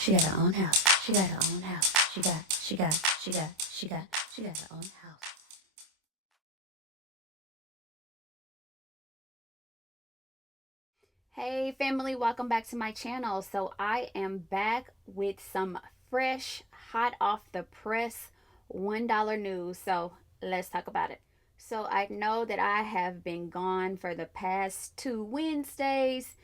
She got her own house. She got her own house. She got her own house. Hey family, welcome back to my channel. So I am back with some fresh, hot off the press $1 news. So let's talk about it. So I know that I have been gone for the past 2 Wednesdays.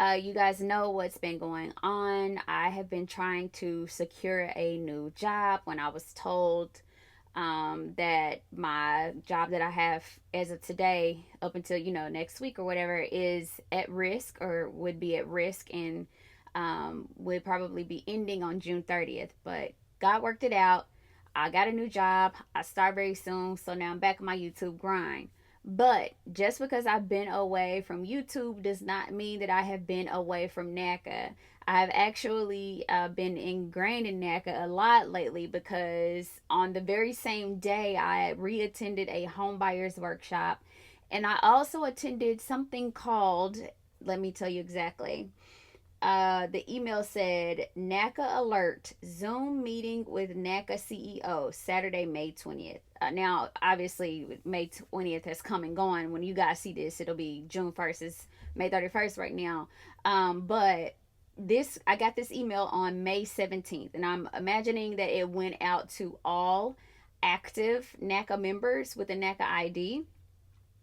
You guys know what's been going on. I have been trying to secure a new job when I was told that my job that I have as of today, up until next week or whatever, is at risk or would be at risk, and would probably be ending on June 30th. But God worked it out. I got a new job. I start very soon, so now I'm back on my YouTube grind. But just because I've been away from YouTube does not mean that I have been away from Naca. I've actually been ingrained in Naca a lot lately, because on the very same day I reattended a home buyers workshop, and I also attended something called, let me tell you exactly. The email said Naca alert, Zoom meeting with Naca CEO, Saturday, May 20th. Now, obviously, May 20th has come and gone. When you guys see this, it'll be June 1st. It's May 31st right now. But I got this email on May 17th, and I'm imagining that it went out to all active Naca members with a Naca ID.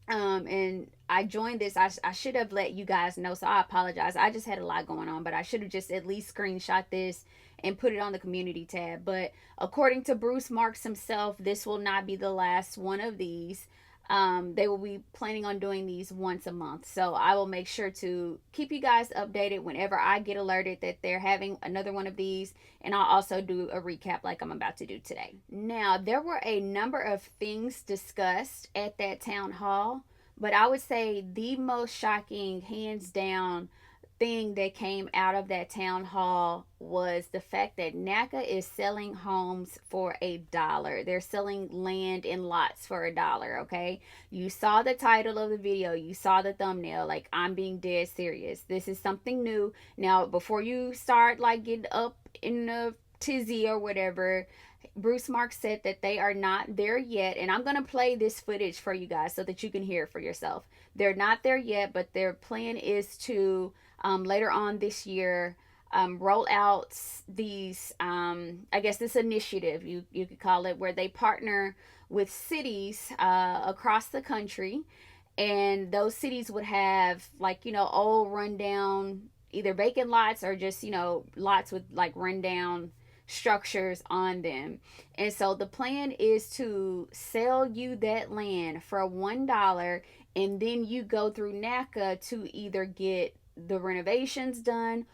And I joined this. I should have let you guys know, so I apologize. I just had a lot going on, but I should have just at least screenshot this and put it on the community tab. But according to Bruce Marks himself, this will not be the last one of these. They will be planning on doing these once a month, so I will make sure to keep you guys updated whenever I get alerted that they're having another one of these, and I'll also do a recap like I'm about to do today. Now, there were a number of things discussed at that town hall, but I would say the most shocking, hands down, thing that came out of that town hall was the fact that Naca is selling homes for $1. They're selling land in lots for $1. Okay, you saw the title of the video, you saw the thumbnail. Like, I'm being dead serious. This is something new. Now, before you start like getting up in a tizzy or whatever, Bruce Marks said that they are not there yet, and I'm gonna play this footage for you guys so that you can hear it for yourself. They're not there yet, but their plan is to later on this year roll out these, I guess this initiative, you could call it, where they partner with cities across the country, and those cities would have, like, old rundown, either vacant lots or just lots with like rundown structures on them. And so the plan is to sell you that land for $1, and then you go through Naca to either get the renovations done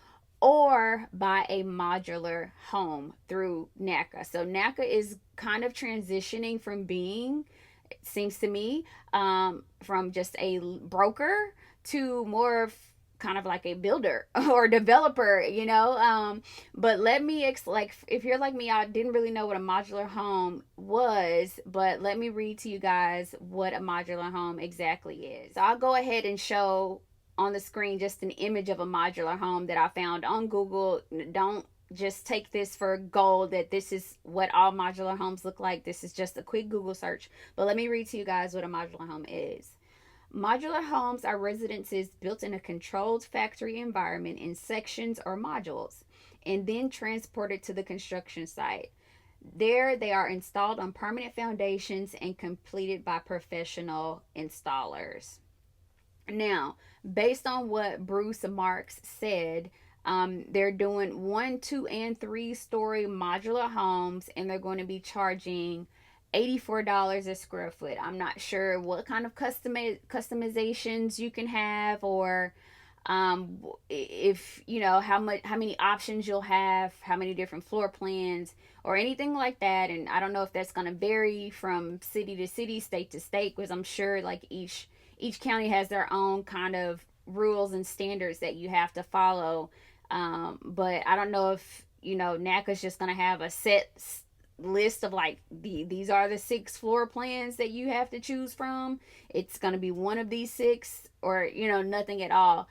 or buy a modular home through Naca. So Naca is kind of transitioning from being, it seems to me, from just a broker to more of kind of like a builder or developer, but let me like, if you're like me, I didn't really know what a modular home was, but let me read to you guys what a modular home exactly is. So I'll go ahead and show on the screen just an image of a modular home that I found on Google. Don't just take this for gold that this is what all modular homes look like. This is just a quick Google search, but let me read to you guys what a modular home is. Modular homes are residences built in a controlled factory environment in sections or modules, and then transported to the construction site. There, they are installed on permanent foundations and completed by professional installers. Now, based on what Bruce Marks said, they're doing 1, 2, and 3-story modular homes, and they're going to be charging $84 a square foot. I'm not sure what kind of customizations you can have, or if how many options you'll have, how many different floor plans or anything like that. And I don't know if that's going to vary from city to city, state to state, because I'm sure like each county has their own kind of rules and standards that you have to follow. But I don't know if Naca's just going to have a set list of like these are the 6 floor plans that you have to choose from. It's going to be one of these 6, or nothing at all.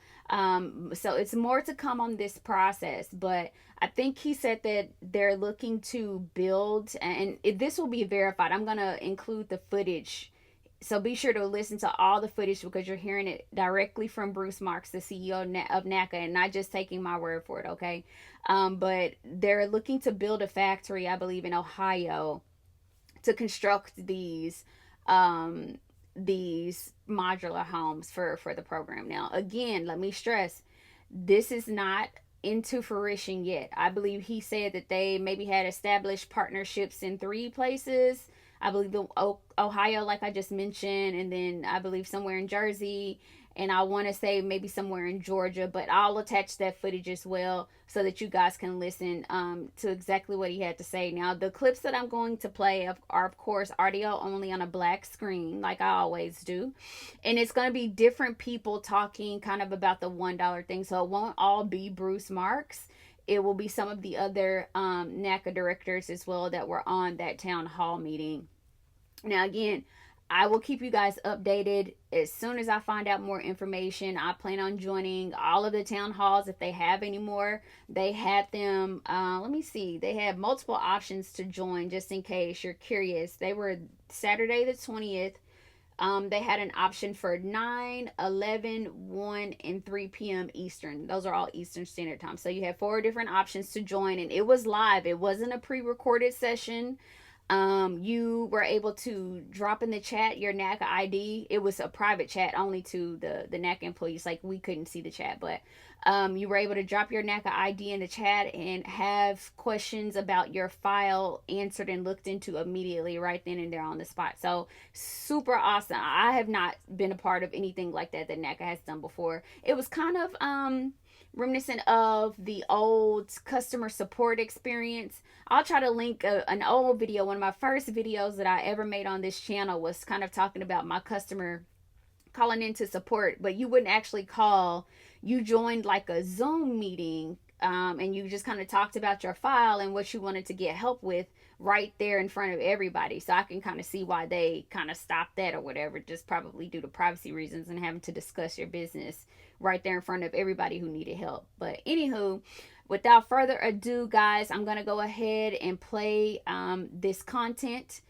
So it's more to come on this process, but I think he said that they're looking to build, and this will be verified. I'm going to include the footage, so be sure to listen to all the footage, because you're hearing it directly from Bruce Marks, the CEO of Naca, and not just taking my word for it, okay? But they're looking to build a factory, I believe, in Ohio, to construct these modular homes for the program. Now, again, let me stress, this is not into fruition yet. I believe he said that they maybe had established partnerships in 3 places. I believe the Ohio, like I just mentioned, and then I believe somewhere in Jersey, and I want to say maybe somewhere in Georgia. But I'll attach that footage as well, so that you guys can listen to exactly what he had to say. Now, the clips that I'm going to play are, of course, audio only on a black screen, like I always do. And it's going to be different people talking kind of about the $1 thing. So it won't all be Bruce Marks. It will be some of the other NACA directors as well that were on that town hall meeting. Now, again, I will keep you guys updated as soon as I find out more information. I plan on joining all of the town halls if they have any more. They had them, let me see, they had multiple options to join just in case you're curious. They were Saturday the 20th. They had an option for 9, 11, 1, and 3 p.m. Eastern. Those are all Eastern Standard Time. So you had 4 different options to join, and it was live. It wasn't a pre-recorded session. You were able to drop in the chat your NACA ID. It was a private chat only to the NACA employees. Like, we couldn't see the chat, but you were able to drop your NACA ID in the chat and have questions about your file answered and looked into immediately right then and there on the spot. So super awesome. I have not been a part of anything like that NACA has done before. It was kind of reminiscent of the old customer support experience. I'll try to link an old video. One of my first videos that I ever made on this channel was kind of talking about my customer calling into support, but you wouldn't actually call. You joined like a Zoom meeting, and you just kind of talked about your file and what you wanted to get help with right there in front of everybody. So I can kind of see why they kind of stopped that or whatever, just probably due to privacy reasons and having to discuss your business right there in front of everybody who needed help. But anywho, without further ado, guys, I'm going to go ahead and play this content.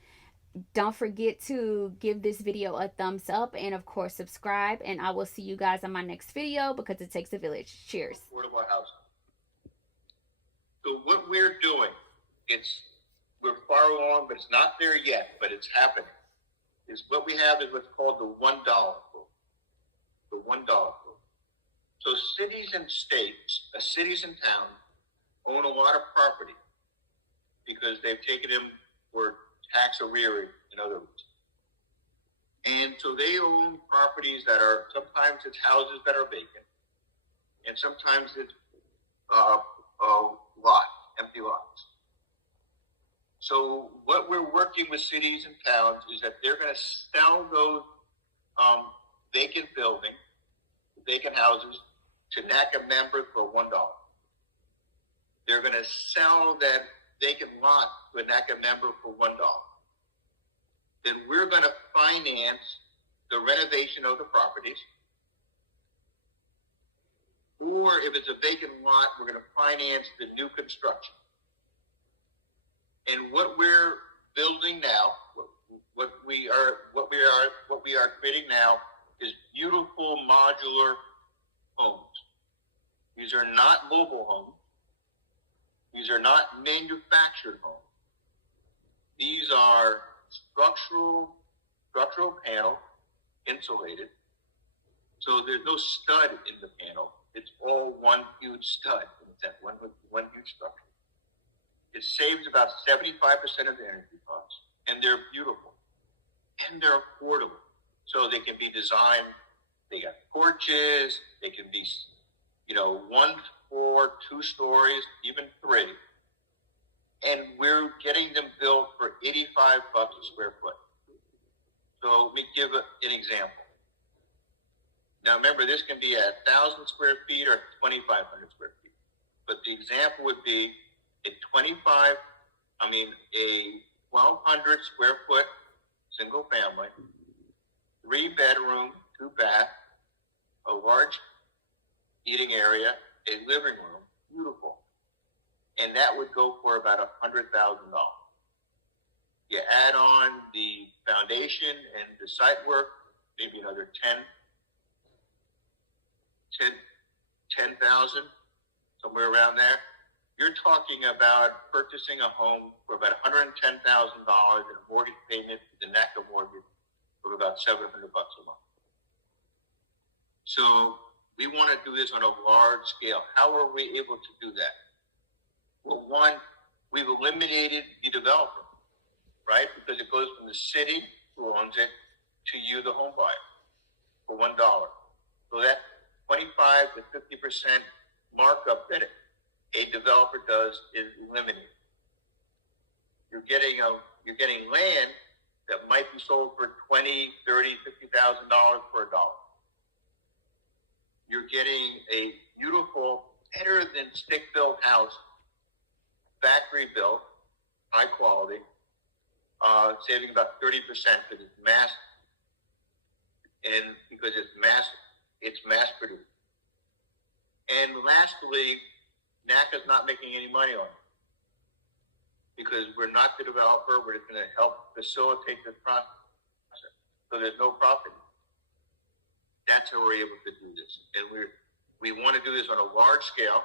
Don't forget to give this video a thumbs up and, of course, subscribe. And I will see you guys on my next video, because it takes a village. Cheers. Affordable housing. So what we're doing, we're far along, but it's not there yet, but it's happening. Is what we have is what's called the $1 rule. The $1 rule. So cities and states, cities and towns own a lot of property because they've taken them for tax arrearage, in other words. And so they own properties that are, sometimes it's houses that are vacant, and sometimes it's empty lots. So what we're working with cities and towns is that they're going to sell those vacant buildings, vacant houses, to NACA members for $1. They're going to sell that vacant lot to a NACA member for $1. Then we're going to finance the renovation of the properties. Or if it's a vacant lot, we're going to finance the new construction. And what we're building now, what we are creating now, is beautiful modular homes. These are not mobile homes. These are not manufactured homes. These are structural panel, insulated. So there's no stud in the panel. It's all one huge stud, one huge structure. It saves about 75% of the energy costs, and they're beautiful, and they're affordable. So they can be designed. They got porches. They can be, 1 floor, 2 stories, even 3. And we're getting them built for $85 a square foot. So let me give an example. Now remember, this can be 1,000 square feet or 2,500 square feet. But the example would be a 2,500 I mean, a 1,200 square foot single family, 3-bedroom, 2-bath, a large eating area, a living room, beautiful. And that would go for about $100,000. You add on the foundation and the site work, maybe another 10,000, somewhere around there. You're talking about purchasing a home for about $110,000 and a mortgage payment, the Naca mortgage, for about $700 a month. So we want to do this on a large scale. How are we able to do that? Well, one, we've eliminated the developer, right? Because it goes from the city who owns it to you, the home buyer, for $1. So that 25 to 50% markup that a developer does is eliminated. You're getting land that might be sold for $20,000, $30,000, $50,000 for $1. You're getting a beautiful, better than stick-built house, factory built, high quality, saving about 30% because it's mass, and because it's mass produced. And lastly, Naca's not making any money on it because we're not the developer. We're just going to help facilitate this process. So there's no profit. That's how we're able to do this. And we want to do this on a large scale.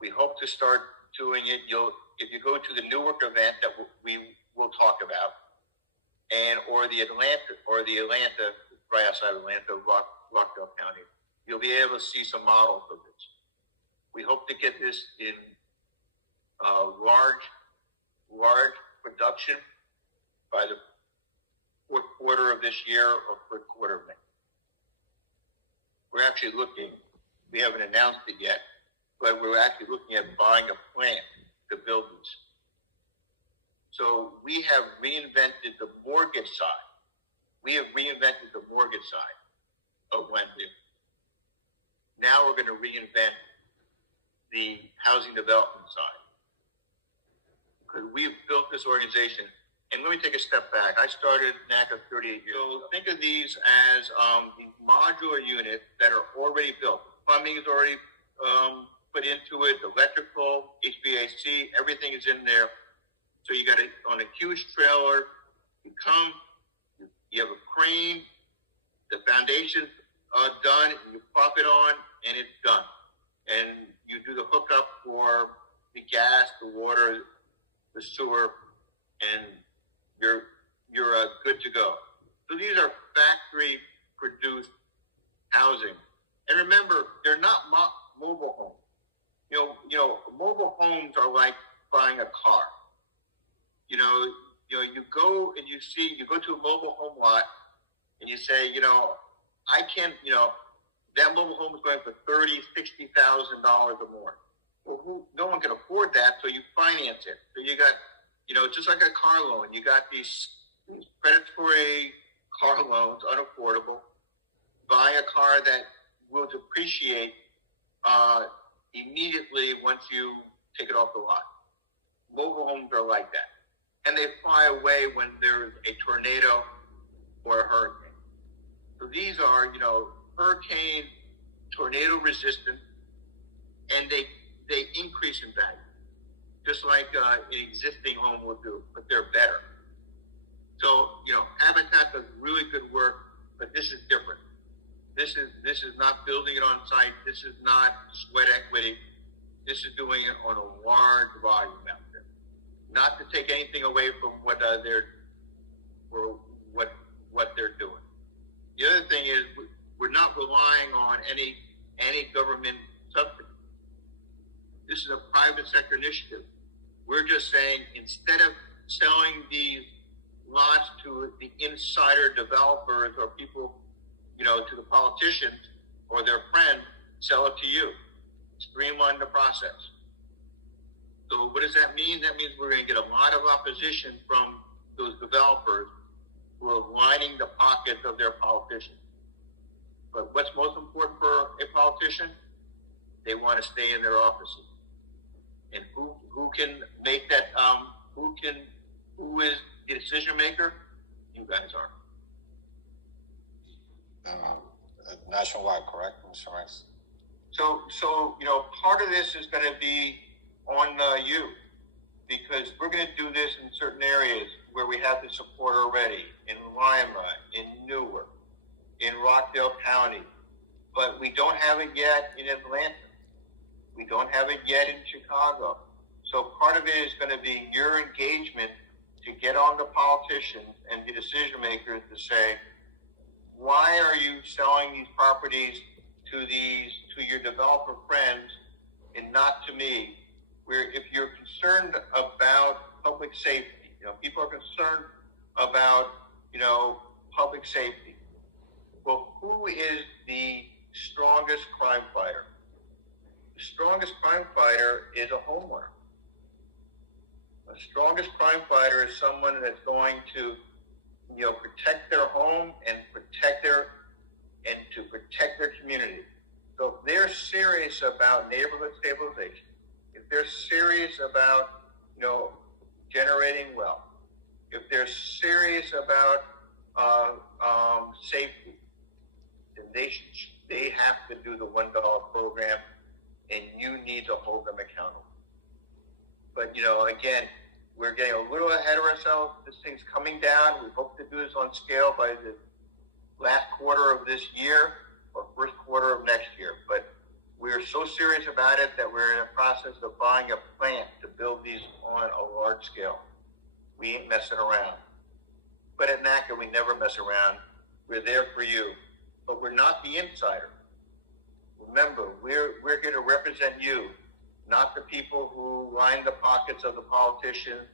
We hope to start doing it. If you go to the Newark event that we will talk about, or the Atlanta, right outside Atlanta, Rockdale County, you'll be able to see some models of this. We hope to get this in large production by the fourth quarter of this year or first quarter of next. We're actually looking, we haven't announced it yet, but we're actually looking at buying a plant to build these. So we have reinvented the mortgage side. We have reinvented the mortgage side of lending. Now we're going to reinvent the housing development side. Because we've built this organization. And let me take a step back. I started NACA 38 years ago. So think of these as the modular units that are already built. Plumbing is already put into it, electrical, HVAC, everything is in there. So you got it on a huge trailer. You come, you have a crane, the foundation's done, and you pop it on, and it's done. And you do the hookup for the gas, the water, the sewer, and you're good to go. So these are factory-produced housing. And remember, they're not mobile homes. You know, mobile homes are like buying a car. You go and you go to a mobile home lot and you say, I can't, that mobile home is going for $30,000, $60,000 or more. Well, no one can afford that, so you finance it. So you got, just like a car loan, you got these predatory car loans, unaffordable. Buy a car that will depreciate immediately once you take it off the lot. Mobile homes are like that. And they fly away when there's a tornado or a hurricane. So these are, hurricane, tornado resistant, and they increase in value, just like an existing home will do, but they're better. So, Habitat does really good work, but this is different. This is not building it on site. This is not sweat equity. This is doing it on a large volume out there. Not to take anything away from what they're doing. The other thing is we're not relying on any government subsidy. This is a private sector initiative. We're just saying instead of selling these lots to the insider developers or people, to the politicians or their friends, sell it to you. Streamline the process. So what does that mean? That means we're going to get a lot of opposition from those developers who are lining the pockets of their politicians. But what's most important for a politician? They want to stay in their offices. And who can make that? Who is the decision maker? You guys are. Nationwide, correct, Mr. Rice? So part of this is going to be on you, because we're going to do this in certain areas where we have the support already, in Lima, in Newark, in Rockdale County, but we don't have it yet in Atlanta. We don't have it yet in Chicago. So part of it is going to be your engagement to get on the politicians and the decision makers to say, why are you selling these properties to your developer friends and not to me? Where if you're concerned about public safety, people are concerned about, public safety. Well, who is the strongest crime fighter? The strongest crime fighter is a homeowner. The strongest crime fighter is someone that's going to, protect their home and protect their community. So if they're serious about neighborhood stabilization, if they're serious about, generating wealth, if they're serious about safety, then they have to do the $1 program, and you need to hold them accountable. But again, we're getting a little ahead of ourselves. This thing's coming down. We hope to do this on scale by the last quarter of this year or first quarter of next year. But we're so serious about it that we're in the process of buying a plant to build these on a large scale. We ain't messing around. But at Naca, we never mess around. We're there for you. But we're not the insider. Remember, we're here to represent you, not the people who line the pockets of the politicians,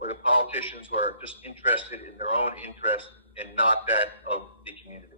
or the politicians who are just interested in their own interests and not that of the community.